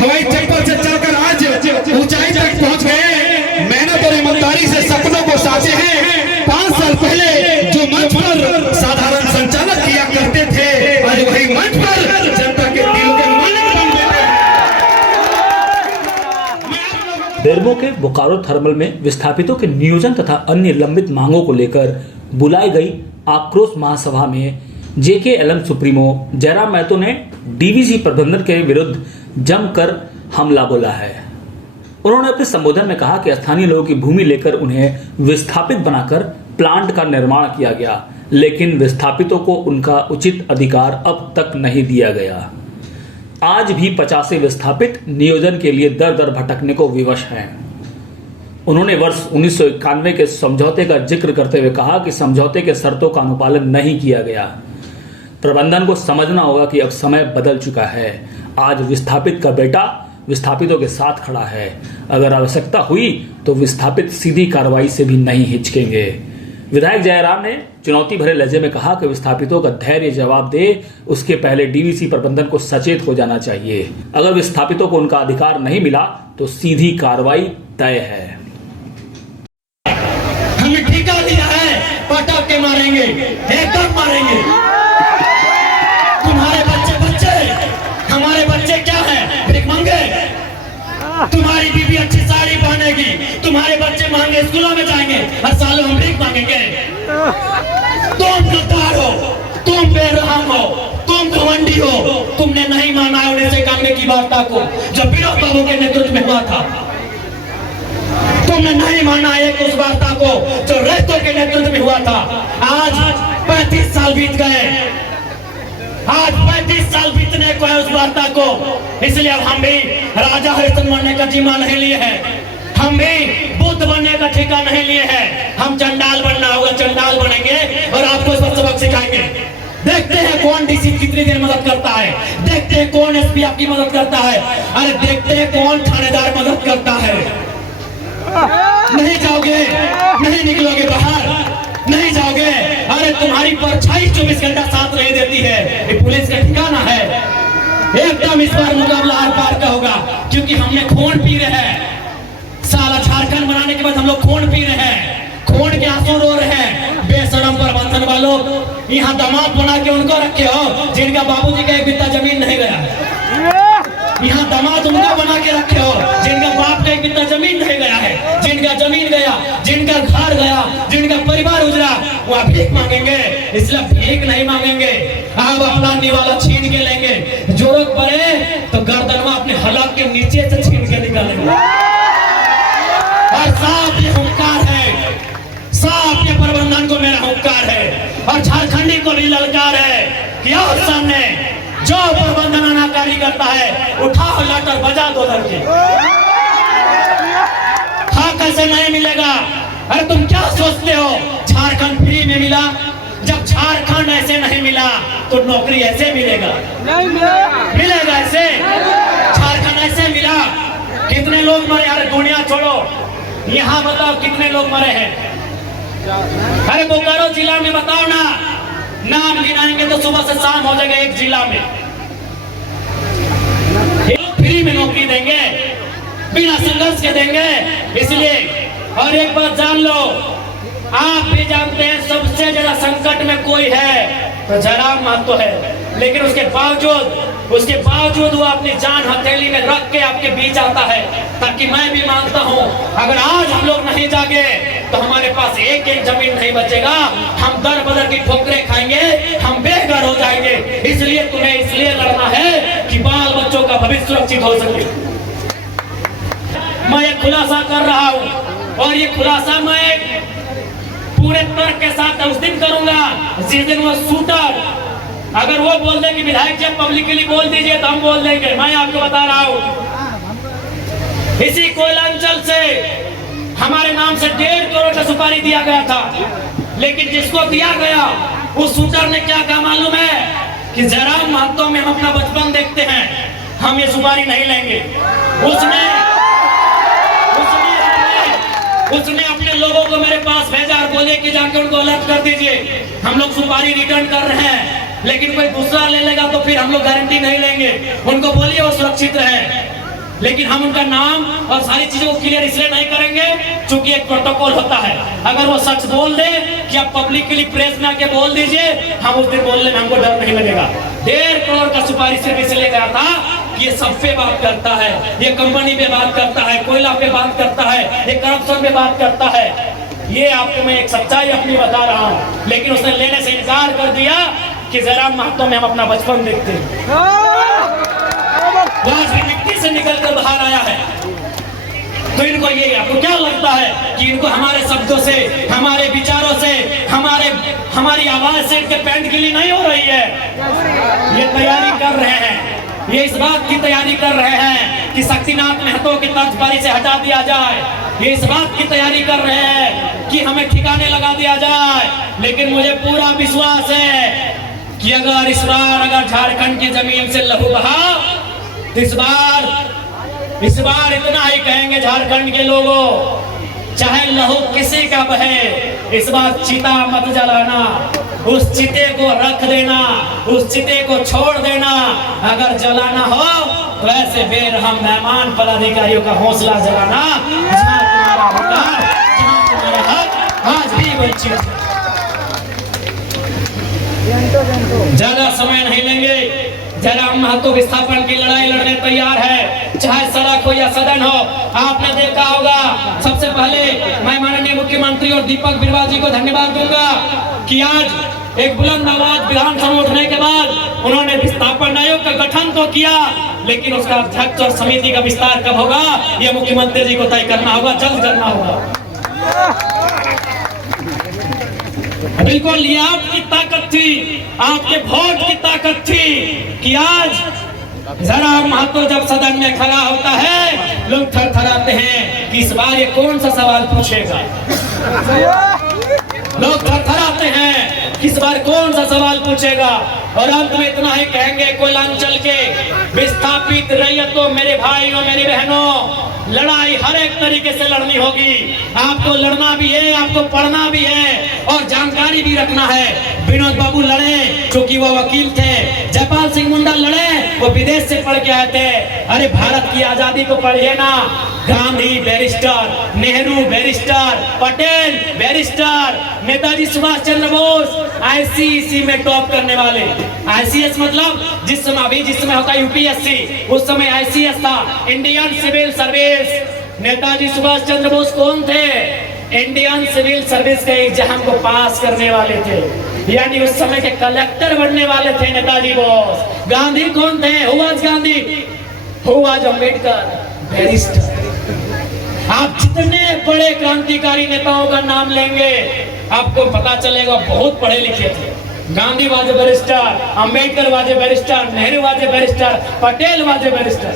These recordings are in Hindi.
हवाई चप्पल से चलकर आज ऊंचाई तक पहुंच गए। मेहनत और ईमानदारी से सपनों को साचे हैं। 5 साल पहले जो मंच पर साधारण संचालक किया करते थे, आज वही मंच पर जनता के दिल के मालिक बन गए। बेरमो के बोकारो थर्मल में विस्थापितों के नियोजन तथा अन्य लंबित मांगों को लेकर बुलाई गई आक्रोश महासभा में JKLM सुप्रीमो जयराम महतो ने डीवीसी प्रबंधन के विरुद्ध जमकर हमला बोला है। उन्होंने अपने संबोधन में कहा कि स्थानीय लोगों की भूमि लेकर उन्हें विस्थापित बनाकर प्लांट का निर्माण किया गया, लेकिन विस्थापितों को उनका उचित अधिकार अब तक नहीं दिया गया। आज भी 85 विस्थापित नियोजन के लिए दर दर भटकने को विवश हैं। उन्होंने वर्ष 1991 के समझौते का जिक्र करते हुए कहा कि समझौते के शर्तों का अनुपालन नहीं किया गया। प्रबंधन को समझना होगा कि अब समय बदल चुका है। आज विस्थापित का बेटा विस्थापितों के साथ खड़ा है। अगर आवश्यकता हुई तो विस्थापित सीधी कार्रवाई से भी नहीं हिचकेंगे। विधायक जयराम ने चुनौती भरे लहजे में कहा कि विस्थापितों का धैर्य जवाब दे, उसके पहले डीवीसी प्रबंधन को सचेत हो जाना चाहिए। अगर विस्थापितों को उनका अधिकार नहीं मिला तो सीधी कार्रवाई तय है। हमने ठेका लिया है, पटक के मारेंगे, एकदम मारेंगे। तुम्हारे बच्चे हमारे बच्चे क्या है, भीख मांगे? तुम्हारी बीबी अच्छी साड़ी पहनेगी, तुम्हारे बच्चे महंगे स्कूलों में जाएंगे, हर साल हम भीख मांगेंगे। तुम गद्दार हो, तुम बेरहम हो, तुम घमंडी हो। तुमने नहीं माना उन्हें से कामने की वार्ता को जो विनोद बाबू के नेतृत्व में हुआ था। तुमने नहीं माना एक उस वार्ता को जो रेतो के नेतृत्व में हुआ था। आज 35 साल बीत गए, आज 35 साल बीतने को है उस वार्ता को। इसलिए अब हम भी राजा हरिश्चंद्र बनने का जिम्मा नहीं लिए हैं, हम भी बुद्ध बनने का ठेका नहीं लिए हैं। हम चंडाल बनना होगा, चंडाल बनेंगे और आपको इस पर सबक सिखाएंगे। देखते हैं कौन डीसी कितनी देर मदद करता है, देखते हैं कौन एसपी आपकी मदद करता है, अरे देखते हैं कौन थानेदार मदद करता है। नहीं जाओगे, नहीं निकलोगे बाहर, नहीं जाओगे। अरे तुम्हारी परछाई 24 घंटा साथ नहीं देती है, ये पुलिस का ठिकाना है। एकदम इस बार मुकाबला आर पार का होगा, क्योंकि हमने खून पी रहे हैं। साला झारखंड बनाने के बाद हम लोग खून पी रहे हैं, खून के आंसू रो रहे हैं। बेशरम प्रबंधन वालों, यहाँ दामाद बना के उनको रखे हो जिनका बाबूजी का एक बित्ता जमीन नहीं गया। यहाँ दामाद उनको बना के रखे हो जिनका बाप का एक बित्ता जमीन नहीं गया है। जिनका जमीन गया, जिनका घर गया, जिनका परिवार उजड़ा, वो भीख मांगेंगे। इसलिए भीख नहीं मांगेंगे, आप अपना निवाला छीन के लेंगे। जरूरत पड़े तो गर्दनमा अपने हलक के नीचे से छीन के निकालेंगे। और साफ ये हुंकार है, साफ ये प्रबंधन को मेरा हुंकार है और झारखंडी को भी ललकार है कि आओ सामने, जो प्रबंधन अनाकारी करता है उठाओ लाकर बजा दो लड़के। हाँ, कैसे नहीं मिलेगा? अरे तुम क्या सोचते हो झारखंड फ्री में मिला? जब झारखंड ऐसे नहीं मिला तो नौकरी ऐसे मिलेगा? नहीं मिलेगा ऐसे। झारखंड ऐसे मिला, कितने लोग मरे? अरे दुनिया छोड़ो, यहाँ बताओ कितने लोग मरे हैं? अरे बोकारो जिला में बताओ ना, नाम गिनाएंगे तो सुबह से शाम हो जाएगा एक जिला में। फ्री में नौकरी देंगे, बिना संघर्ष के देंगे। इसलिए और एक बात जान लो, आप भी जानते हैं सबसे ज्यादा संकट में कोई है तो जयराम महतो है। लेकिन उसके बावजूद वो अपनी जान हथेली में रख के आपके बीच आता है, ताकि मैं भी मानता हूँ अगर आज हम लोग नहीं जागे तो हमारे पास एक जमीन नहीं बचेगा। हम दर बदर की ठोकरें खाएंगे, हम बेघर हो जाएंगे। इसलिए तुम्हें इसलिए लड़ना है कि बाल बच्चों का भविष्य सुरक्षित हो सके। मैं ये खुलासा कर रहा हूँ और ये खुलासा मैं पूरे तर्क के साथ उस दिन करूंगा जिस दिन वो शूटर, अगर वो बोल दे कि विधायक जी पब्लिकली बोल दीजिए तो हम बोल देंगे। मैं आपको बता रहा हूँ, इसी कोयलांचल से हमारे नाम से 1.5 करोड़ का सुपारी दिया गया था, लेकिन जिसको दिया गया उस शूटर ने क्या कहा मालूम है कि जयराम महतो में हम अपना बचपन देखते हैं, हम ये सुपारी नहीं लेंगे। उसने अपने लोगों को मेरे पास भेजा और बोले कि जाकर उनको अलर्ट कर दीजिए, हम लोग सुपारी रिटर्न कर रहे हैं, लेकिन कोई दूसरा ले लेगा तो फिर हम लोग गारंटी नहीं लेंगे। उनको बोलिए वो सुरक्षित रहे। लेकिन हम उनका नाम और सारी चीजों को क्लियर इसलिए नहीं करेंगे क्योंकि एक प्रोटोकॉल होता है। अगर वो सच बोल दे कि आप पब्लिकली प्रेस में आके बोल दीजिए, हम उस दिन बोलने में हमको डर नहीं लगेगा। 1.5 करोड़ का सुपारी सिर्फ इसलिए गया था कि ये सब पे बात करता है, ये कंपनी पे बात करता है, कोयला पे बात करता है, ये करप्शन पे बात करता है। ये आपको मैं एक सच्चाई अपनी बता रहा हूँ। लेकिन उसने लेने से इनकार कर दिया कि जयराम महतो में हम अपना बचपन देखते हैं। वो आज भी मिट्टी से निकल कर बाहर आया है। तो इनको ये, आपको क्या लगता है कि इनको हमारे शब्दों से, हमारे विचारों से, हमारी आवाज से इनके पैंट गिली नहीं हो रही है? ये तैयारी कर रहे हैं, ये इस बात की तैयारी कर रहे हैं कि शक्तिनाथ महतो की तख्तपारी से हटा दिया जाए। ये इस बात की तैयारी कर रहे हैं कि हमें ठिकाने लगा दिया जाए। लेकिन मुझे पूरा विश्वास है कि अगर इस बार झारखंड की जमीन से लहू बहा, तो इस बार इतना ही कहेंगे झारखंड के लोगों, चाहे लहू किसी का बहे, इस बार चिता मत जलाना, उस चिते को रख देना, उस चिते को छोड़ देना। अगर जलाना हो तो ऐसे बेरहम मेहमान पदाधिकारियों का हौसला जलाना, जहां तुम्हारा अधिकार, जहां तुम्हारा हक आज भी वंचित है। ज्यादा समय नहीं लेंगे। जयराम महतो विस्थापन की लड़ाई लड़ने तैयार है, चाहे सड़क हो या सदन हो। आपने देखा होगा, सबसे पहले मैं माननीय मुख्यमंत्री और दीपक बिरुवा जी को धन्यवाद दूंगा कि आज एक बुलंद आवाज विधानसभा उठने के बाद उन्होंने विस्थापन आयोग का गठन तो किया, लेकिन उसका अध्यक्ष और समिति का विस्तार कब होगा, यह मुख्यमंत्री जी को तय करना होगा, जल्द करना होगा। बिल्कुल ये आपकी ताकत थी, आपके वोट की ताकत थी कि आज जयराम महतो जब सदन में खड़ा होता है, लोग थरथराते हैं कि इस बार ये कौन सा सवाल पूछेगा। लोग थरथराते हैं कि इस बार कौन सा सवाल पूछेगा। और अंत में इतना ही कहेंगे, कोयलांचल के विस्थापित रैयतों, मेरे भाइयों, मेरी बहनों, लड़ाई हर एक तरीके से लड़नी होगी। आपको लड़ना भी है, आपको पढ़ना भी है और जानकारी भी रखना है। विनोद बाबू लड़े क्योंकि वो वकील थे, जयपाल सिंह मुंडा लड़े, वो विदेश से पढ़ के आए थे। अरे भारत की आजादी को पढ़िए ना। Gandhi barrister, Nehru barrister, Patel barrister, Netaji Subhash Chandra Bose ICSE में टॉप करने वाले। आईसीएस मतलब जिस समय होता है यूपीएससी, उस समय आईसीएस था, Indian Civil Service. Netaji Subhash Chandra Bose कौन थे? इंडियन सिविल सर्विस के एग्जाम को पास करने वाले थे, यानी उस समय के कलेक्टर बनने वाले थे नेताजी बोस। गांधी कौन थे? Who was Gandhi? Who was Ambedkar? Barrister. आप जितने बड़े क्रांतिकारी नेताओं का नाम लेंगे, आपको पता चलेगा बहुत पढ़े लिखे थे। गांधी वाजे बैरिस्टर, अम्बेडकर वाजे बैरिस्टर, नेहरू वाजे बैरिस्टर, पटेल वाजे बैरिस्टर,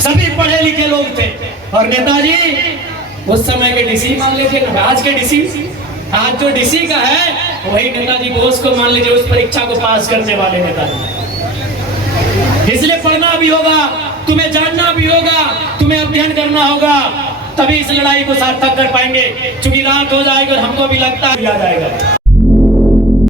सभी पढ़े लिखे लोग थे। और नेताजी उस समय के डीसी मान लीजिए, आज के डीसी, आज जो डीसी का है वही नेताजी बोस को मान लीजिए, उस परीक्षा को पास करने वाले नेताजी। इसलिए पढ़ना भी होगा, तुम्हें जानना भी होगा, तुम्हें अध्ययन करना होगा, तभी इस लड़ाई को सार्थक कर पाएंगे। क्योंकि रात हो जाएगी और हमको भी लगता है आ जाएगा।